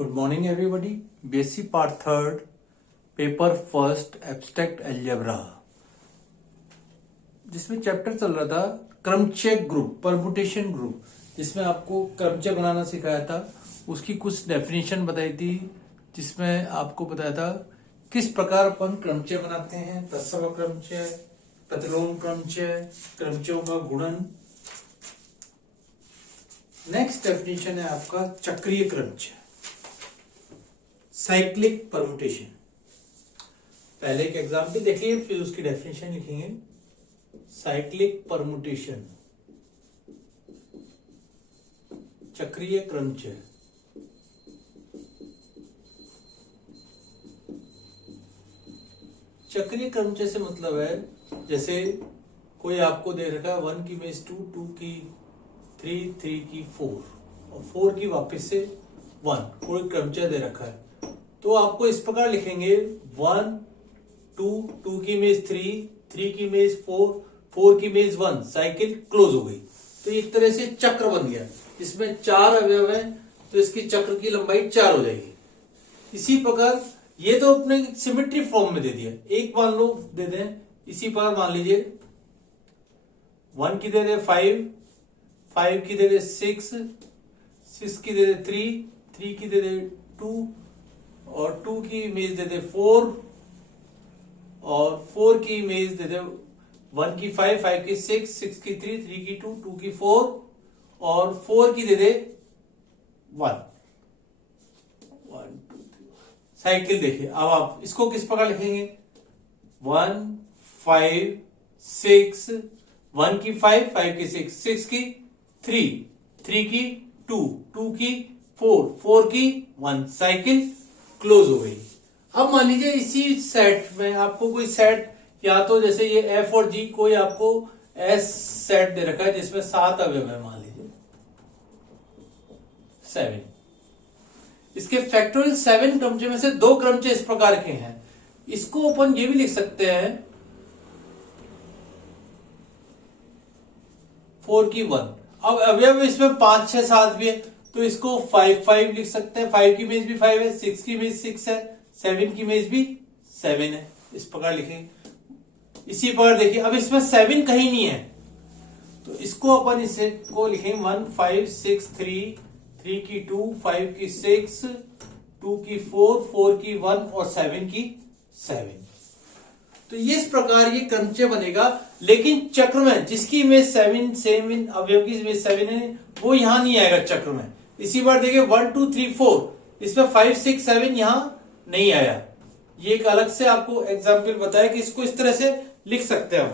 Good morning everybody. BSc part third, paper first, abstract algebra, जिसमें chapter चल रहा था क्रमचय ग्रुप, परमुटेशन ग्रुप, जिसमें आपको क्रमचय बनाना सिखाया था। उसकी कुछ डेफिनेशन बताई थी, जिसमें आपको बताया था किस प्रकार अपन क्रमचय बनाते हैं, तत्सम क्रमचय, प्रतिलोम क्रमचय, क्रमचयों का गुणन। नेक्स्ट डेफिनेशन है आपका चक्रीय क्रमचय, साइक्लिक परमुटेशन। पहले एक एग्जाम्पल देखिए, फिर उसकी डेफिनेशन लिखेंगे। साइक्लिक परमुटेशन, चक्रीय क्रमचय। चक्रीय क्रमचय से मतलब है, जैसे कोई आपको दे रखा है 1 की इमेज 2, 2 की 3, 3 की 4 और 4 की वापस से 1, कोई क्रमचय दे रखा है, तो आपको इस प्रकार लिखेंगे 1, 2, 2 की इमेज 3, 3 की इमेज 4, 4 की इमेज 1, साइकिल क्लोज हो गई। तो एक तरह से चक्र बन गया, इसमें 4 अवयव है, तो इसकी चक्र की लंबाई 4 हो जाएगी। इसी प्रकार ये तो अपने सिमेट्री फॉर्म में दे दिया। एक मान लो दे दें, इसी प्रकार मान लीजिए 1 की दे दे 5, 5 की दे दे 6, 6 की दे दे 3, 3 की दे दे 2 और 2 की इमेज दे दे 4 और 4 की इमेज दे दे 1 की 5, 5 की 6, 6 की 3, 3 की 2, 2 की 4 और 4 की दे दे 1, 1 2 3। साइकिल देखिए, अब आप इसको किस प्रकार लिखेंगे? 1 5 6, 1 की 5, 5 की 6, 6 की 3, 3 की 2, 2 की 4, 4 की 1, साइकिल क्लोज हो गई। अब मान लीजिए इसी सेट में आपको कोई सेट, या तो जैसे ये एफ और जी, कोई आपको एस सेट दे रखा है जिसमें 7 अवयव है, मान लीजिए 7। इसके फैक्टोरियल 7 क्रमचय में से 2 क्रमचय इस प्रकार के हैं। इसको अपन ये भी लिख सकते हैं 4 की 1। अब अवयव इसमें 5 6 7 भी है, तो इसको 5 5 लिख सकते हैं। 5 की इमेज भी 5 है, 6 की इमेज 6 है, 7 की इमेज भी 7 है। इस प्रकार लिखेंगे। इसी प्रकार देखिए, अब इसमें 7 कहीं नहीं है, तो इसको अपन इसे को लिखेंगे 1 5 6 3, 3 की 2, 5 की 6, 2 की 4, 4 की 1 और 7 की 7। तो ये इस प्रकार ये क्रमचय बनेगा। लेकिन चक्र में जिसकी इमेज 7 सेम इन अवयव की इमेज 7 है, वो यहां नहीं आएगा चक्र में। इसी बार देखिए 1 2 3 4, इसमें 5 6 7 यहां नहीं आया। ये एक अलग से आपको एग्जाम्पल बताया कि इसको इस तरह से लिख सकते हैं हम।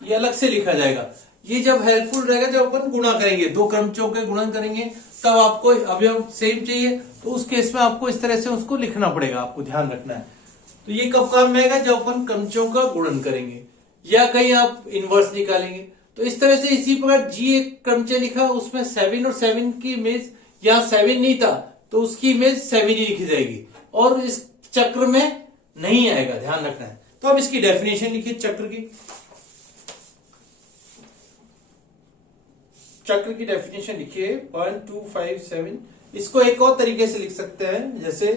ये अलग से लिखा जाएगा। ये जब हेल्पफुल रहेगा जब अपन गुणा करेंगे, 2 क्रमचयों के गुणन करेंगे, तब आपको अवयव सेम चाहिए, तो उस केस में आपको इस तरह से उसको लिखना पड़ेगा, आपको ध्यान रखना है। तो ये कब काम में आएगा? जब अपन क्रमचयों का गुणन करेंगे या कहीं आप इनवर्स निकालेंगे। तो इस तरह से इसी प्रकार जी एक क्रमचय लिखा, उसमें 7 और 7 की इमेज, यहाँ 7 नहीं था तो उसकी इमेज 7 ही लिखी जाएगी और इस चक्र में नहीं आएगा, ध्यान रखना है। तो अब इसकी डेफिनेशन लिखिए चक्र की। चक्र की डेफिनेशन लिखिए 1 2 5 7। इसको एक और तरीके से लिख सकते हैं, जैसे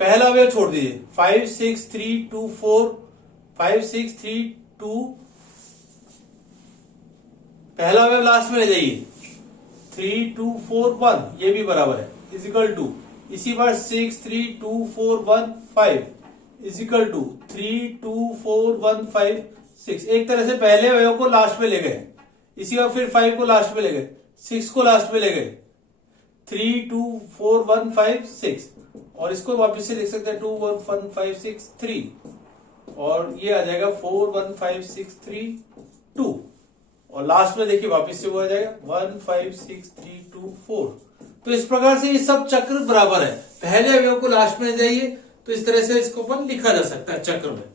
पहला अवयव छोड़ दीजिए 5 6 3 2 4, 5 6 3 2, पहला अवयव लास्ट में ले जाइए 3 2 4 1, ये भी बराबर है, इजिकल टू इसी बार 6 3 2 4 1 5 इजिकल टू 3 2 4 1 5 6। एक तरह से पहले अवयव को लास्ट में ले गए, इसी बार फिर 5 को लास्ट में ले गए, 6 को लास्ट में ले गए, 3 2 4 1 5 6, और इसको वापस से लिख सकते हैं 2 1 1 5 6 3, और ये आ जाएगा 4 1 5 6 3 2, और लास्ट में देखिए वापस से वो आ जाएगा 1 5 6 3 2 4। तो इस प्रकार से ये सब चक्र बराबर है। पहले अवयव को लास्ट में जाइए, तो इस तरह से इसको अपन लिखा जा सकता है चक्र में।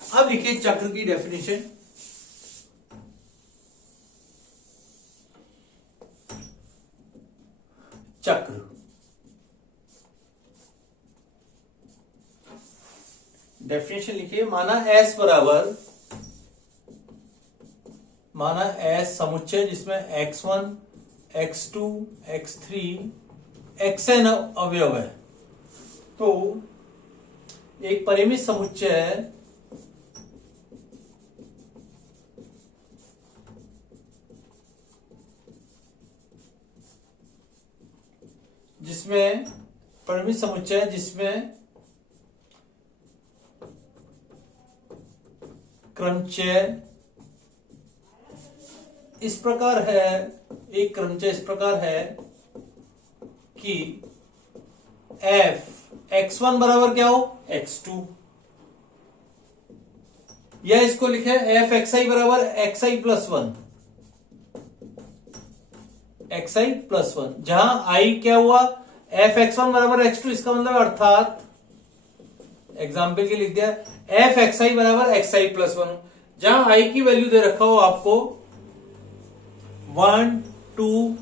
अब लिखिए चक्र की डेफिनेशन। चक्र डेफिनेशन लिखिए, माना S बराबर, माना S समुच्चय जिसमें x1, x2, x3, xn अवयव है, तो एक परिमित समुच्चय है जिसमें, परिमित समुच्चय जिसमें क्रमचय इस प्रकार है, एक क्रमचय इस प्रकार है कि f x1 बराबर क्या हो, x2, या इसको लिखे f xi बराबर xi प्लस 1, xi प्लस 1, जहां i क्या हुआ, f x1 बराबर x2, इसका मतलब अर्थात एग्जाम्पल के लिख दिया f xi बराबर xi प्लस 1, जहां i की वैल्यू दे रखा हो आपको 1, 2,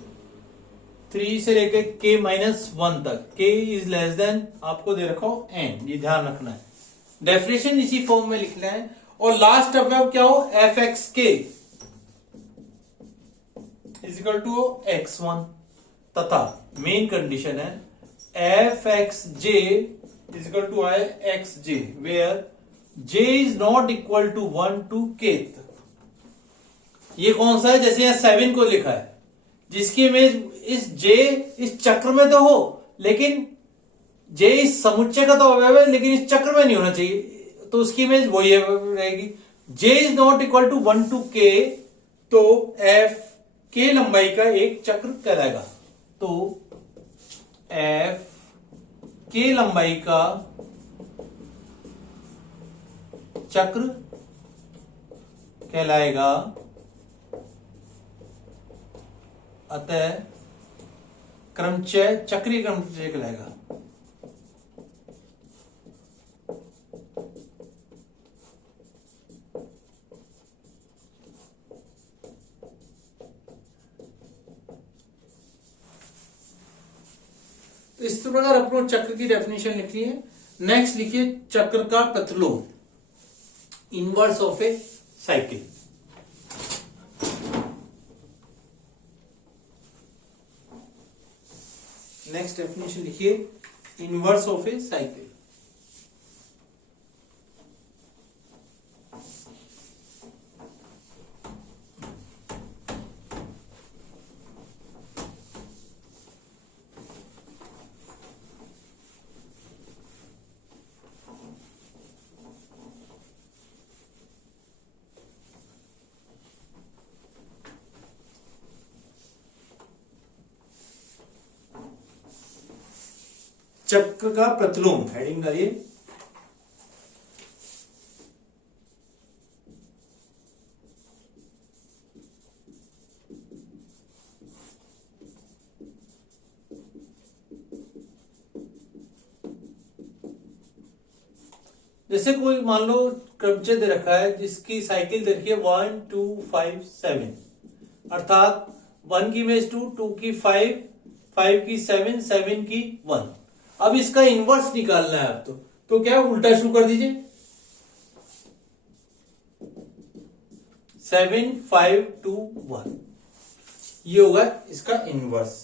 3 से लेकर k माइनस 1 तक, k इज लेस देन आपको दे रखा हो n, ये ध्यान रखना है। डेफिनेशन इसी फॉर्म में लिखना है, और लास्ट अवयव क्या हो, f x k is equal to x1, तथा मेन कंडीशन है f x j is equal to i x j, where j is not equal to 1 to kth। ये कौन सा है, जैसे यहां 7 को लिखा है, जिसकी इमेज इस j इस चक्र में तो हो, लेकिन j इस समुच्चय का तो अवयव है, लेकिन इस चक्र में नहीं होना चाहिए, तो उसकी इमेज वही रहेगी। j is not equal to 1 to k, तो f k लंबाई का एक चक्र कहलाएगा। तो f k लंबाई का चक्र कहलाएगा, अतः क्रमचय चक्रीय क्रमचय कहलाएगा। तो इस प्रकार अपने चक्र की डेफिनेशन लिखनी है। नेक्स्ट लिखिए चक्र का प्रतिलोम, inverse of A cycle. Next definition लिखिए, इनवर्स ऑफ ए साइकिल। चक्र का प्रतिलोम हेडिंग डालिए। जैसे कोई मान लो क्रमचय दे रखा है जिसकी साइकिल दे रखी है 1 2 5 7, अर्थात 1 की इमेज 2, 2 की 5, 5 की 7, 7 की 1। अब इसका इनवर्स निकालना है आप तो क्या उल्टा शुरू कर दीजिए, 7 5 2 1, ये होगा इसका इनवर्स।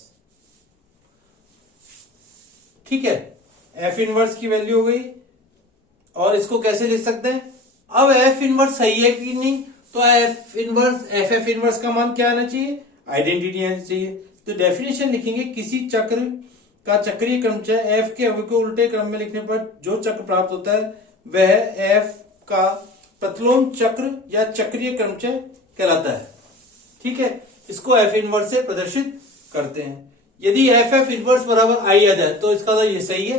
ठीक है, एफ इनवर्स की वैल्यू हो गई, और इसको कैसे लिख सकते हैं, अब एफ इनवर्स सही है कि नहीं, तो एफ इनवर्स एफ इनवर्स का मान क्या आना चाहिए, आइडेंटिटी आनी चाहिए। तो डेफिनेशन लिखेंगे, किसी चक्र का चक्रीय क्रमचय एफ के अवयव को उल्टे क्रम में लिखने पर जो चक्र प्राप्त होता है वह एफ का प्रतिलोम चक्र या चक्रीय क्रमचय कहलाता है। ठीक है, इसको एफ इनवर्स से प्रदर्शित करते हैं। यदि एफ इनवर्स बराबर आई आ जाए तो इसका तो ये सही है।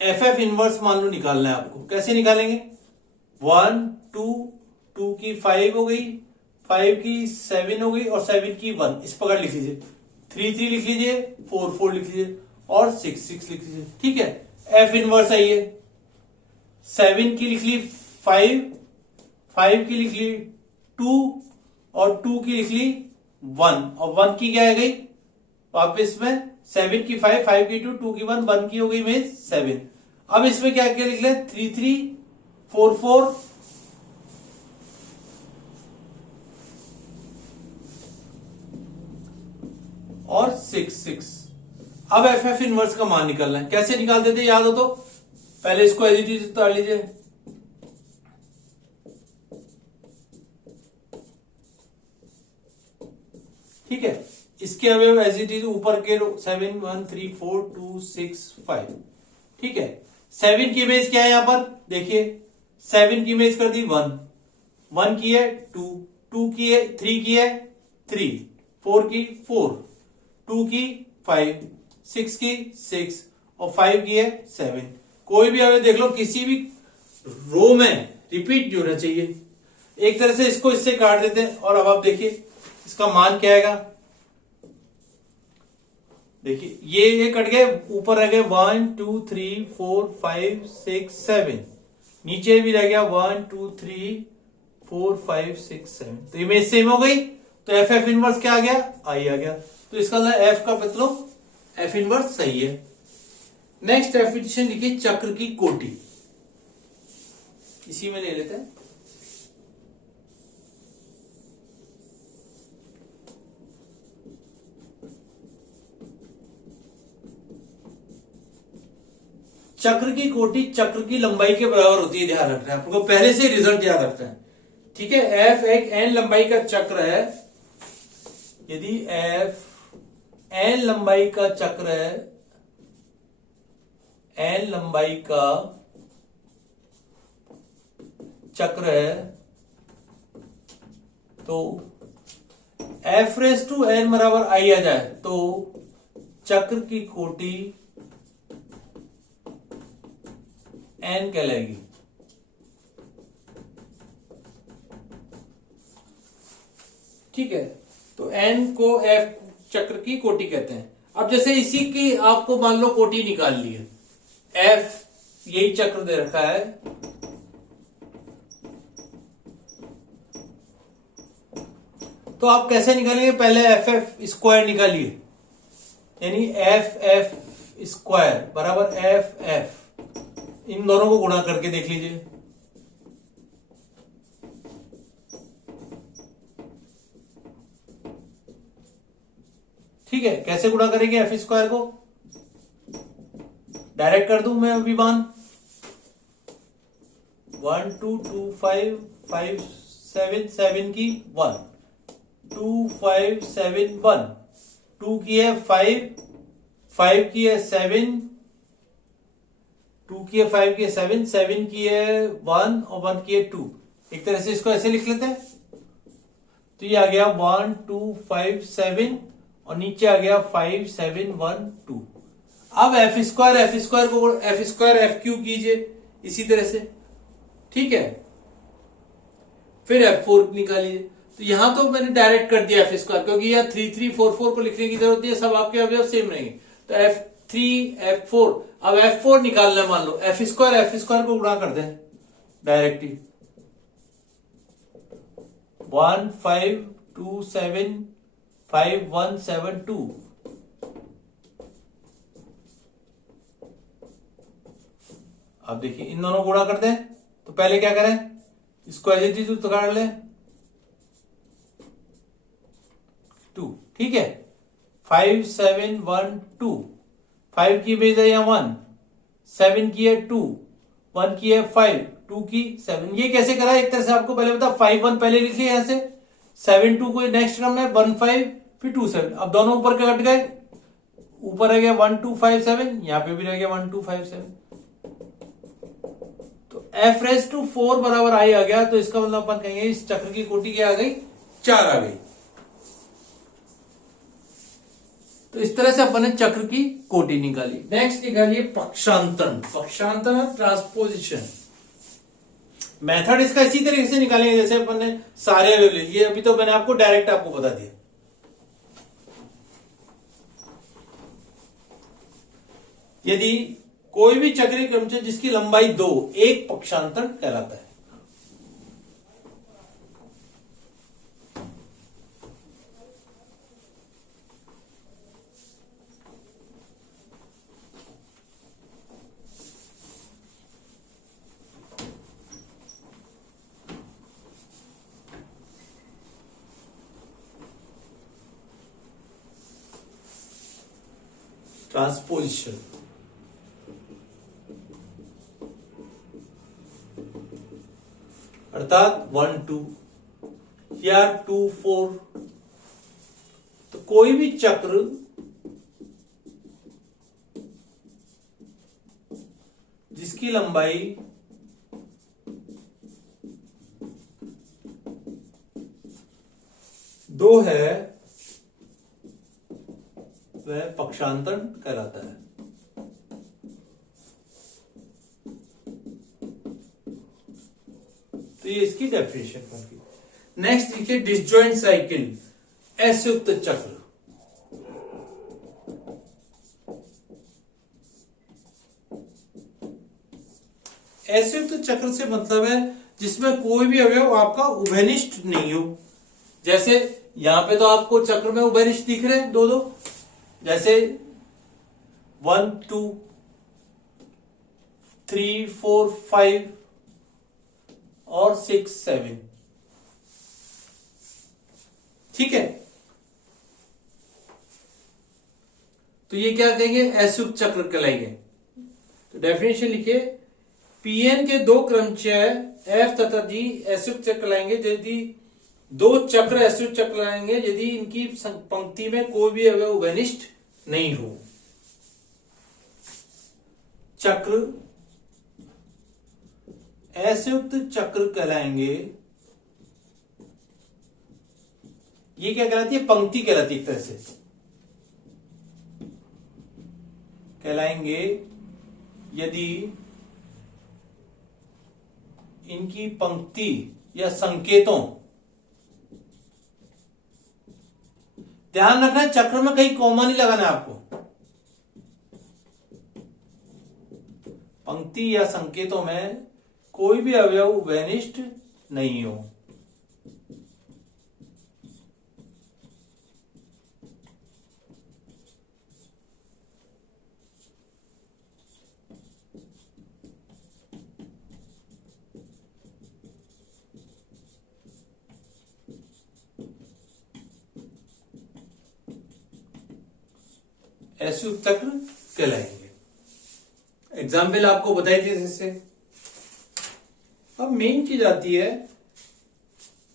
एफ इनवर्स मान लो निकालना है आपको, कैसे निकालेंगे, 1 2 2 की 5 हो गई, 5 की 7 हो गई, और 7 की 1, इस प्रकार लिख लीजिए, 3 3 लिख लीजिए, 4 4 लिख लीजिए, और 6 6 लिख लीजिए। ठीक है, एफ इनवर्स आई है, 7 की लिख ली 5, 5 की लिख ली 2, और 2 की लिख ली 1, और 1 की क्या आ गई वापिस में, 7 की 5, 5 की 2, 2 की 1, 1 की हो गई में 7। अब इसमें क्या क्या लिख लें, 3 3 4 4 और 6 6। अब एफ एफ इनवर्स का मान निकालना है। कैसे निकालते थे याद हो तो? पहले इसको एज इट इज उतार लीजिए। ठीक है, इसके अवयव एज इट इज ऊपर के 7 1 3 4 2 6 5। ठीक है, 7 की इमेज क्या है यहां पर देखिए, 7 की इमेज कर दी 1, 1 की है 2, 2 की है 3 की है 3, 4 की 4, 2 की 5, 6 की 6 और 5 की है 7। कोई भी अवयव देख लो किसी भी रो में रिपीट नहीं होना चाहिए। एक तरह से इसको इससे काट देते हैं और अब आप देखिए इसका मान क्या आएगा। देखिए ये कट गए, ऊपर रह गए 1 2 3 4 5 6 7, नीचे भी रह गया 1 2 3 4 5 6 7। तो इमेज सेम हो गई, तो एफ एफ इनवर्स क्या आ गया, आई आ गया। तो इसका मतलब एफ का मतलब एफ इनवर्स सही है। नेक्स्ट डेफिनेशन लिखिए चक्र की कोटि, इसी में ले लेते हैं। चक्र की कोटि चक्र की लंबाई के बराबर होती है, ध्यान रखना है आपको, पहले से रिजल्ट याद रखना है। ठीक है, एफ एक एन लंबाई का चक्र है। यदि एफ एन लंबाई का चक्र है, एन लंबाई का चक्र है, तो एफ रेस टू एन बराबर आई आ जाए तो चक्र की कोटि एन कहलाएगी। ठीक है, तो एन को एफ चक्र की कोटि कहते हैं। अब जैसे इसी की आपको मान लो कोटि निकाल ली है, एफ यही चक्र दे रखा है, तो आप कैसे निकालेंगे, पहले एफ एफ स्क्वायर निकालिए, यानी एफ एफ स्क्वायर बराबर एफ एफ, इन दोनों को गुणा करके देख लीजिए। ठीक है, कैसे गुणा करेंगे एफ स्क्वायर को, डायरेक्ट कर दूं मैं अभी मान, 1 2 2 5 5 7 7 की 1 2 5 7 1, 2 की है 5 5 की है 7, 2 की है 5 की है 7 7 की है 1 और 1 की है 2। एक तरह से इसको ऐसे लिख लेते हैं, तो ये आ गया 1 2 5 7 और नीचे आ गया 5 7 1 2। अब एफ स्क्वायर को एफ स्क्वायर एफ क्यू कीजिए इसी तरह से। ठीक है, फिर एफ फोर निकालिए। तो यहां तो मैंने डायरेक्ट कर दिया एफ स्क्वायर, क्योंकि यह 3 3 4 4 को लिखने की जरूरत नहीं है, सब आपके अवयव सेम रहेंगे। तो एफ 3 एफ 4, अब एफ 4 निकालना है, मान लो एफ स्क्वायर को गुणा कर दें डायरेक्ट ही, 1 5 2 7 5 1 7 2। अब देखिए इन दोनों गुणा कर दें, तो पहले क्या करें, इसको एज इट इज उतार लें 2। ठीक है, 5 7 1 2, 5 की बेस है यहाँ 1, 7 की है 2, 1 की है 5, 2 की 7। ये कैसे करा, एक तरह से आपको पहले बता, 5 1 पहले लिख लिया यहां से, 7 2 को नेक्स्ट क्रम में 1 5 फिर 2 7। अब दोनों ऊपर के कट गए, ऊपर रह गया 1 2 5 7, यहां पे भी रह गया 1 2 5 7। तो एफ रेस टू 4 बराबर आई आ गया, तो इसका मतलब अपन कहेंगे इस चक्र की कोटि क्या आ गई, 4 आ गई। तो इस तरह से अपन ने चक्र की कोटि निकाली। नेक्स्ट निकालिए पक्षांतरण, पक्षांतरण ट्रांसपोजिशन। मेथड इसका इसी तरीके से निकालेंगे जैसे अपन ने सारे अवयव ले लिए, अभी तो मैंने आपको डायरेक्ट आपको बता दिया। यदि कोई भी चक्रीय क्रमचय जिसकी लंबाई 2, एक पक्षांतरण कहलाता है। ट्रांसपोजिशन। अर्थात 1 2 या 2 4। तो कोई भी चक्र जिसकी लंबाई 2 है वह पक्षांतर कहलाता है। तो ये इसकी डेफिनेशन होगी। नेक्स्ट देखिए डिसजॉइंट साइकिल, असयुक्त चक्र। असयुक्त चक्र से मतलब है जिसमें कोई भी अवयव आपका उभयनिष्ठ नहीं हो। जैसे यहां पे तो आपको चक्र में उभयनिष्ठ दिख रहे हैं दो दो, जैसे 1 2 3 4 5 और 6 7। ठीक है, तो ये क्या कहेंगे, असयुक्त चक्र कहलाएंगे। तो डेफिनेशन लिखिए, पीएन के दो क्रमचय एफ तथा जी असयुक्त चक्र कहलाएंगे यदि दो चक्र असयुक्त चक्र कहलाएंगे यदि इनकी पंक्ति में कोई भी अवयव उभयनिष्ठ नहीं हो। चक्र असयुक्त चक्र कहलाएंगे। ये क्या कहलाती है, पंक्ति कहलाती है। एक तरह से कहलाएंगे यदि इनकी पंक्ति या संकेतों, ध्यान रखना है चक्र में कहीं कॉमा नहीं लगाना है आपको, पंक्ति या संकेतों में कोई भी अवयव उभयनिष्ठ नहीं हो। असयुक्त चक्र कहलाएंगे। एग्जाम्पल आपको बताई थी जैसे। अब मेन चीज आती है,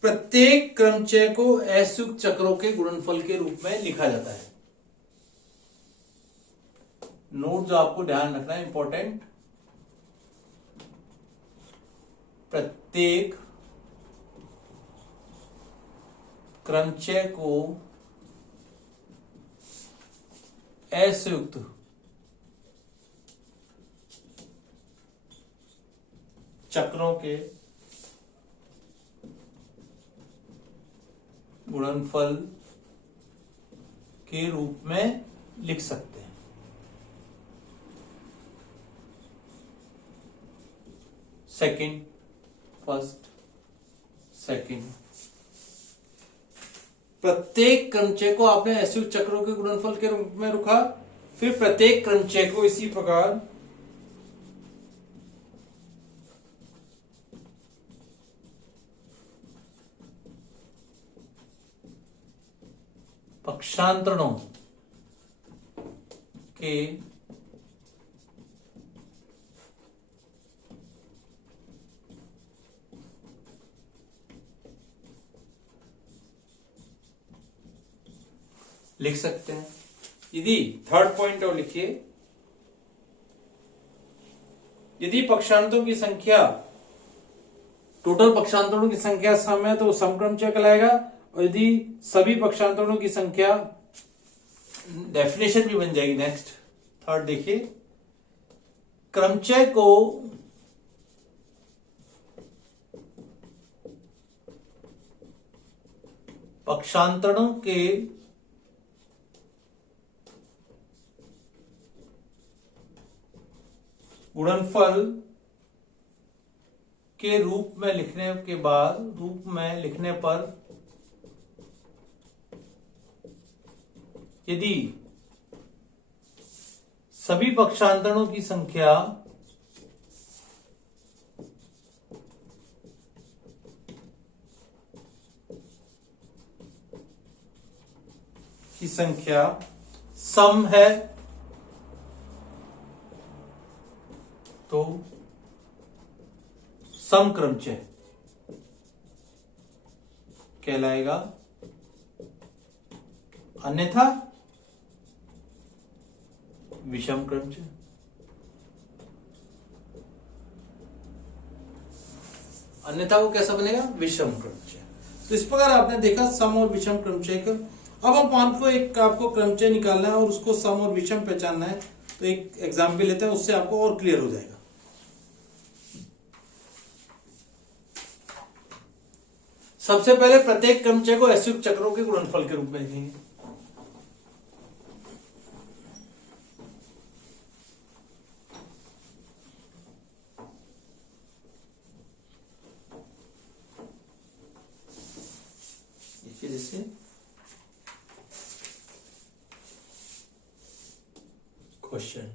प्रत्येक क्रमचय को असयुक्त चक्रों के गुणनफल के रूप में लिखा जाता है। नोट जो आपको ध्यान रखना है इंपॉर्टेंट, प्रत्येक क्रमचय को असयुक्त चक्रों के गुणनफल के रूप में लिख सकते हैं। सेकंड, फर्स्ट, सेकंड, प्रत्येक क्रमचय को आपने असयुक्त चक्रों के गुणनफल के रूप में रखा। फिर प्रत्येक क्रमचय को इसी प्रकार पक्षांतरणों के लिख सकते हैं। यदि थर्ड पॉइंट और लिखिए, यदि पक्षांतरों की संख्या, टोटल पक्षांतरों की संख्या सम है तो समक्रमचय कहलाएगा। और यदि सभी पक्षांतरों की संख्या, डेफिनेशन भी बन जाएगी। नेक्स्ट थर्ड देखिए, क्रमचय को पक्षांतरणों के गुणनफल के रूप में लिखने पर यदि सभी पक्षांतरणों की संख्या सम है समक्रमचय कहलाएगा, अन्यथा विषम क्रमचय। अन्यथा वो कैसा बनेगा? विषम क्रमचय। तो इस प्रकार आपने देखा सम और विषम क्रमचय का। अब आप मान को एक आपको क्रमचय निकालना है और उसको सम और विषम पहचानना है, तो एक एग्जाम्पल लेते हैं, उससे आपको और क्लियर हो जाएगा। सबसे पहले प्रत्येक क्रमचय को ऐसयुक्त चक्रों के गुणनफल के रूप में लिखेंगे। जैसे क्वेश्चन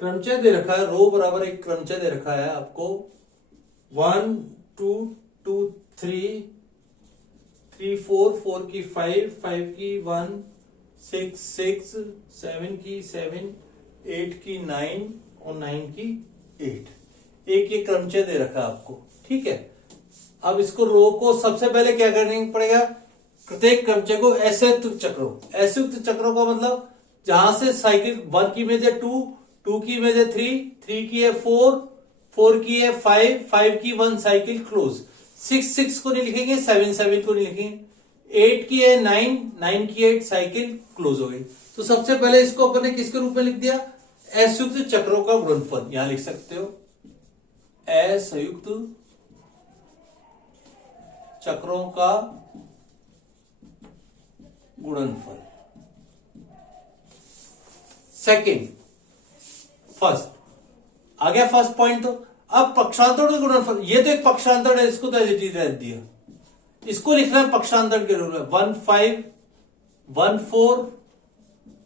क्रमचय दे रखा है, रो बराबर एक क्रमचय दे रखा है आपको 1 2 2 3 3 4 4 की 5 5 की 1 6 6 7 की 7 8 की 9 और 9 की 8। एक ये क्रमचय दे रखा है आपको, ठीक है। अब इसको रो को सबसे पहले क्या करने पड़ेगा? प्रत्येक क्रमचय को ऐसयुक्त चक्रों, ऐसयुक्त चक्रों का मतलब जहां से साइकिल 1 की इमेज है 2, 2 की इमेज है 3, 3 की है 4, 4 की है 5, 5 की 1 साइकिल क्लोज, 6 6 को नहीं लिखेंगे, 7 7 को नहीं लिखेंगे, 8 की है 9, 9 की 8 साइकिल क्लोज हो गई। तो सबसे पहले इसको अपने किसके रूप में लिख दिया? असंयुक्त चक्रों का गुणनफल। यहां लिख सकते हो असंयुक्त चक्रों का गुणनफल। सेकंड, फर्स्ट आ गया फर्स्ट पॉइंट। तो अब पक्षांतर का गुणनफल, ये तो एक पक्षांतर है, इसको तो एज इट इज रख दिया, इसको लिखना है पक्षांतर के रूप में 1 5 1 4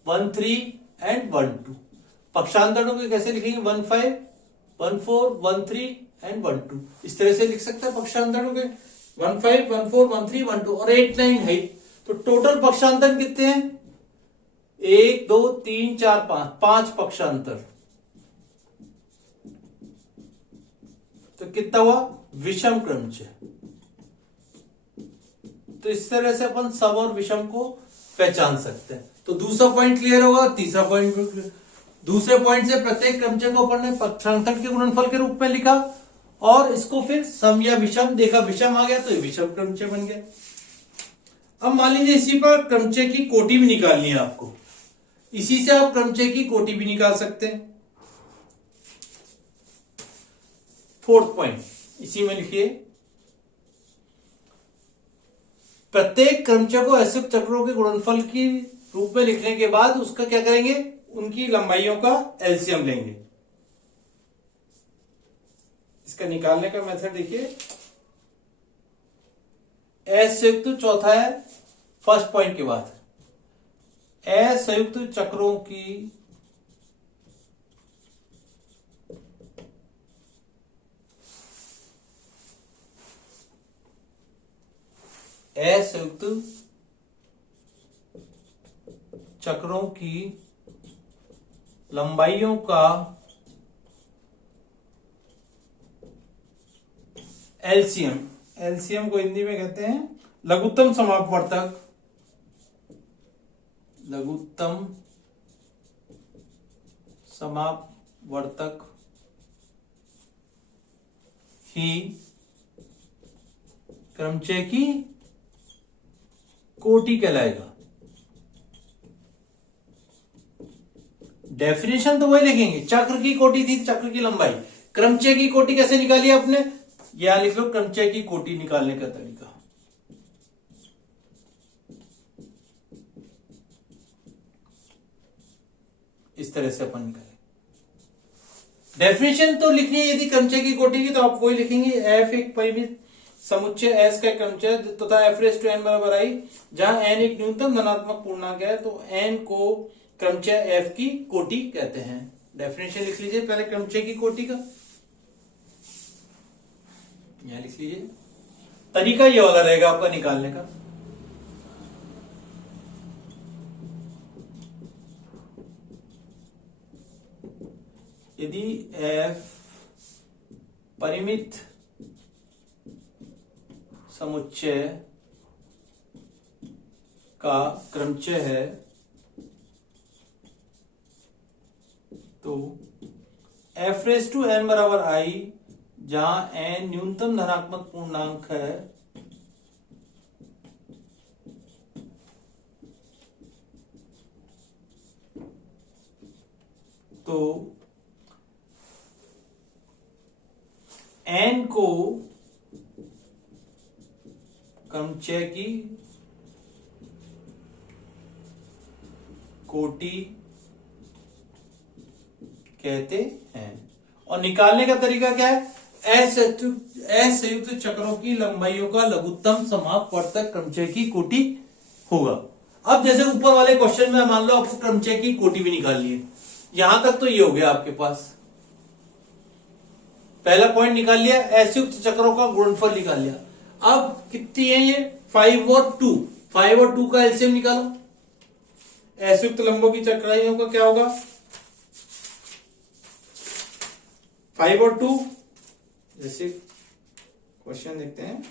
1 3 एंड 1 2। पक्षांतरों को कैसे लिखेंगे? 1 5 1 4 1 3 एंड 1 2। इस तरह से लिख सकते हैं पक्षांतरों के 1 5 1 4 1 3 1 2 और 8 9 है। तो टोटल पक्षांतर कितने हैं? 1 2 3 4 5, 5 पक्षांतर। तो कितना हुआ? विषम क्रमचय। तो इस तरह से अपन सम और विषम को पहचान सकते हैं। तो दूसरा पॉइंट क्लियर होगा। तीसरा पॉइंट, दूसरे पॉइंट से प्रत्येक क्रमचय को अपन ने पक्षांतर के गुणनफल के रूप में लिखा और इसको फिर सम या विषम देखा, विषम आ गया तो ये विषम क्रमचय बन गया। अब मान लीजिए इसी पर क्रमचय की कोटि भी निकालनी है आपको, इसी से आप क्रमचय की कोटि भी निकाल सकते हैं। फोर्थ पॉइंट इसी में लिखिए, प्रत्येक क्रमचय को असंयुक्त चक्रों के गुणनफल के रूप में लिखने के बाद उसका क्या करेंगे? उनकी लंबाइयों का एलसीएम लेंगे। इसका निकालने का मेथड देखिए, असंयुक्त चौथा है फर्स्ट पॉइंट के बाद, असंयुक्त चक्रों की असंयुक्त चक्रों की लंबाइयों का एलसीएम, एलसीएम को हिंदी में कहते हैं लघुत्तम समापवर्तक, लघुत्तम समापवर्तक ही क्रमचय की कोटि कहलाएगा। डेफिनेशन तो वही लिखेंगे, चक्र की कोटि थी चक्र की लंबाई, क्रमचय की कोटि कैसे निकाली आपने? यहां लिख लो क्रमचय की कोटि निकालने का तरीका। इस तरह से अपन निकालें। डेफिनेशन तो लिखनी है यदि क्रमचय की कोटि की, तो आप वही लिखेंगे एफ एक परिमित समुच्चय एस का क्रमचय तथा एफ रेज़ टू एन बराबर आई, जहां एन एक न्यूनतम धनात्मक पूर्णांक है, तो एन को क्रमचय एफ की कोटि कहते हैं। डेफिनेशन लिख लीजिए पहले क्रमचय की कोटि का, यहां लिख लीजिए। तरीका ये वाला रहेगा आपका निकालने का। यदि f परिमित समुच्चय का क्रमचय है तो f⁴n बराबर i, जहां n न्यूनतम धनात्मक पूर्णांक है, तो n को क्रमचय की कोटि कहते हैं। और निकालने का तरीका क्या है? असंयुक्त चक्रों की लंबाइयों का लघुत्तम समापवर्तक क्रमचय की कोटि होगा। अब जैसे ऊपर वाले क्वेश्चन में मान लो आपको क्रमचय की कोटि भी निकालनी है, यहां तक तो ये हो गया आपके पास, पहला पॉइंट निकाल लिया, असंयुक्त चक्रों का गुणनफल निकाल लिया। अब कितनी है ये? 5 और 2, 5 और 2 का एलसीएम निकालो। असंयुक्त लंबों की चक्राइयों का क्या होगा? 5 और 2, जैसे क्वेश्चन देखते हैं।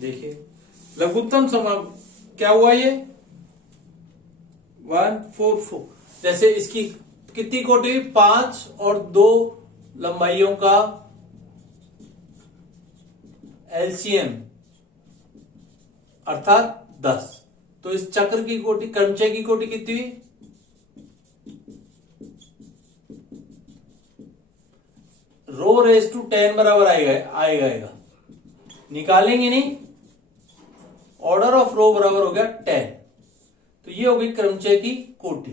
देखिए लघुत्तम समाप क्या हुआ ये? 144। जैसे इसकी कितनी कोटि? 5 और 2 लंबाइयों का एलसीएम अर्थात 10। तो इस चक्र की कोटि, क्रमचय की कोटि कितनी हुई? ρ⁴10 बराबर आएगा। निकालेंगे नहीं, ऑर्डर ऑफ रो बराबर हो गया 10। तो ये हो गई क्रमचय की कोटि।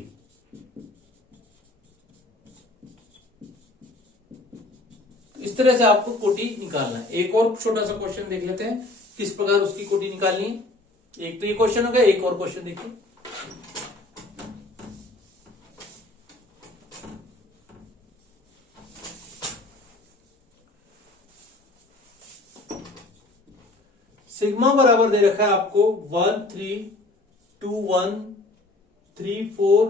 इस तरह से आपको कोटि निकालना है। एक और छोटा सा क्वेश्चन देख लेते हैं किस प्रकार उसकी कोटि निकालनी है। एक तो ये क्वेश्चन हो गया, एक और क्वेश्चन देखिए। सिग्मा बराबर दे रखा है आपको 1 3 2 1 3 4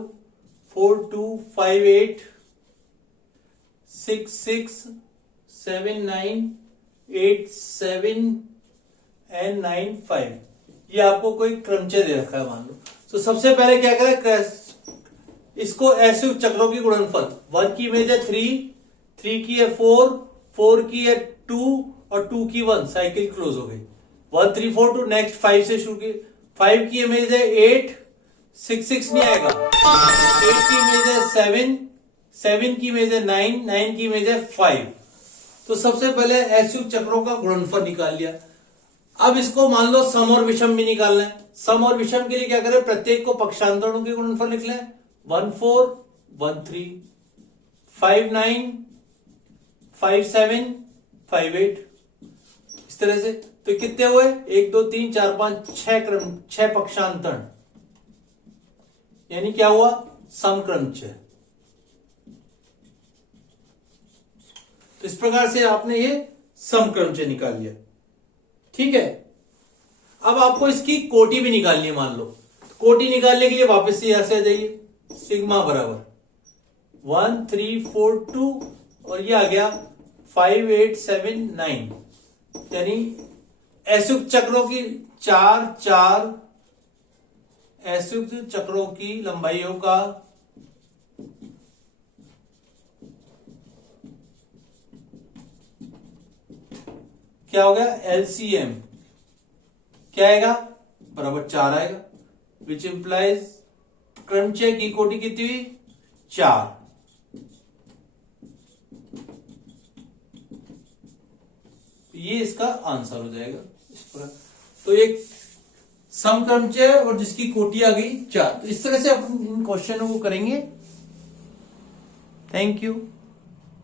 4 2 5 8 6 6 7 9 8 7 एंड 9 5। ये आपको कोई क्रमचय दे रखा है मान लो। तो सबसे पहले क्या करें? इसको असंयुक्त चक्रों की गुणनफल, 1 की इमेज है 3, 3 की है 4, 4 की है 2 और 2 की 1, साइकिल क्लोज हो गई। 1 3 4 2, नेक्स्ट 5 से शुरू की, 5 की इमेज है 8, 6 6 नहीं आएगा, 8 की इमेज है 7, 7 की इमेज है 9, 9 की इमेज है 5। तो सबसे पहले असंयुक्त चक्रों का गुणनफल निकाल लिया। अब इसको मान लो सम और विषम भी निकालना है। सम और विषम के लिए क्या करें? प्रत्येक को पक्षांतरणों के गुणनफल लिख लें। 1 4 1 3 5 9 5 7 5 8, इस तरह से। तो कितने हुए? 1 2 3 4 5 6 पक्षांतरण, यानी क्या हुआ? समक्रमचय। तो इस प्रकार से आपने ये समक्रमचय निकाल लिया। ठीक है, अब आपको इसकी कोटि भी निकालनी है मान लो। कोटि निकालने के लिए वापस से यहां से आ जाइए। सिग्मा बराबर 1 3 4 2 और ये आ गया 5 8 7 9, यानी असंयुक्त चक्रों की 4 असंयुक्त चक्रों की लंबाइयों का क्या हो गया? एलसीएम क्या आएगा? बराबर 4 आएगा, विच इंप्लाइज क्रमचय की कोटि कितनी हुई? 4। ये इसका आंसर हो जाएगा इस पर। तो एक समक्रमचय और जिसकी कोटि आ गई 4। तो इस तरह से अपन इन क्वेश्चनों को करेंगे। Thank you.